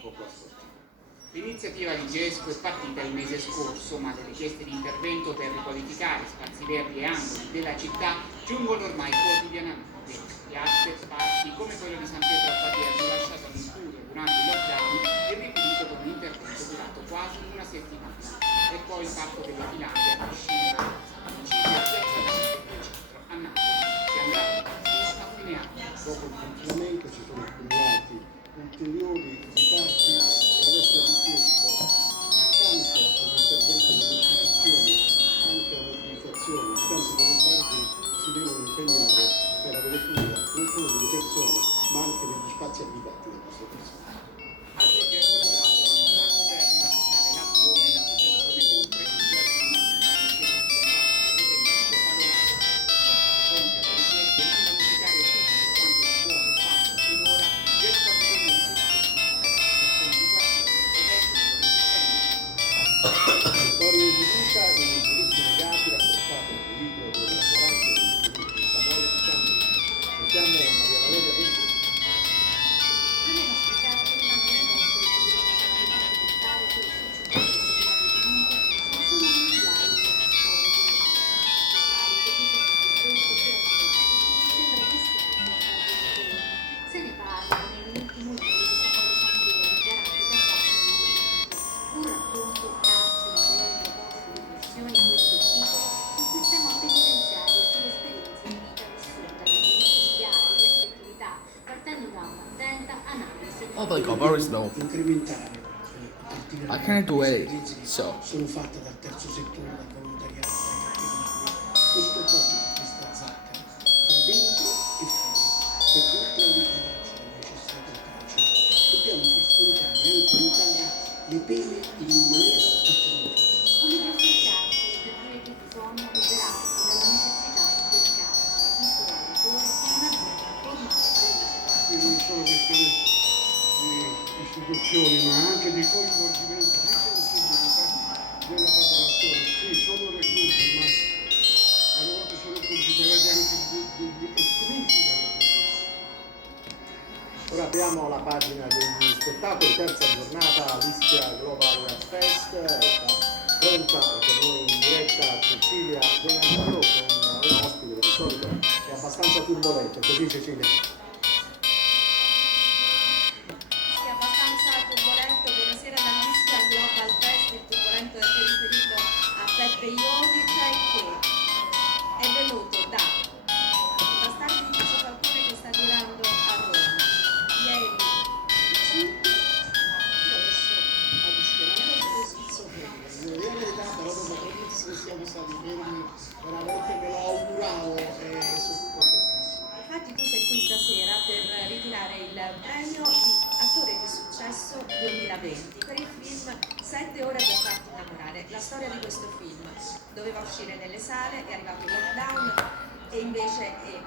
poco ascoltata. L'iniziativa di GESCO è partita il mese scorso, ma le richieste di intervento per riqualificare spazi verdi e angoli della città giungono ormai quotidianamente. Piazze, parchi come quello di San Pietro a Paterno, lasciato all'incuria durante il lockdown e rifinito con un intervento durato quasi una settimana. E poi il parco della Finlandia a Piscina, Municipio a Piazza Dante e il centro a Napoli. Si andrà a fine anno. Dopo il confinamento ci sono accumulati ulteriori ritardi e adesso è richiesto, accanto all'intervento delle istituzioni, anche alla mobilitazione, i tanti volontari si devono impegnare per avere cura non solo delle persone, ma anche degli spazi abitati da queste persone. Al progetto lavorato dal governo locale l'azione e l'associazione Oltre il Giardino Nazionale che si combatte prevenire valorare. Per far fronte alle richieste di vanificare subito quanto di buono fatto finora, riesco a bisogno di sostegno dall'associazione di quartiere ed esito per Storie di vita e i diritti negati raccontate nel libro delle maggioranze dei diritti di Samuele Ciambini. Sentiamo Maria Valeria Ventura. Le nostre carte rimangono poste di possiamo raccontare che i successivi sono solo migliaia di storie che bisogna spesso sembra distratto a fare. Se ne parla nell'ultimo libro di Samuele Ciambini, Garanti da un racconto carcere, proposte di missioni di questo tipo sul sistema penitenziario e sull'esperienza di vita vissuta, dei diritti sviati, delle creatività, partendo da un'attenta analisi. Oh, but like, very smell. Incrementare I can't do it. So. sono fatte dal terzo settore, dal volontariato, dagli attivisti. Questo compito, questa zacca tra dentro e fuori, perché oltre a ricordarci la necessità del carcere dobbiamo far scontare anche in Italia le pene in maniera attenuata. Universitarsi per dire che bisogna liberarsi dalla necessità del carcere, visto dal lavoro in un'azienda formata Quindi non solo questioni di istituzioni, ma anche di coinvolgimento, di sensibilità della popolazione. Sì, sono reclusi, ma a volte sono considerati anche degli esclusi dalla giustizia. Ora apriamo la pagina degli spettacoli, terza giornata Ischia Global Fest, sta pronta per noi in diretta Cecilia Denanio con un ospite che di solito è abbastanza turbolento, così Cecilia. Sì, abbastanza turbolento. Buonasera dall'Ischia Global Fest. Il turbolento è riferito a Peppe Iodic che è venuto da Bastardi di Piso Falcone che sta girando a Roma. Ieri il 5, adesso A discrepanza di la verità, però dopo 3 mesi che siamo stati fermi, veramente me lo auguravo e sono contentissimo. infatti tu sei qui stasera per ritirare il premio di attore di successo 2020 per il film 7 ore per farti innamorare. La storia di questo film doveva uscire nelle sale, è arrivato il lockdown e invece è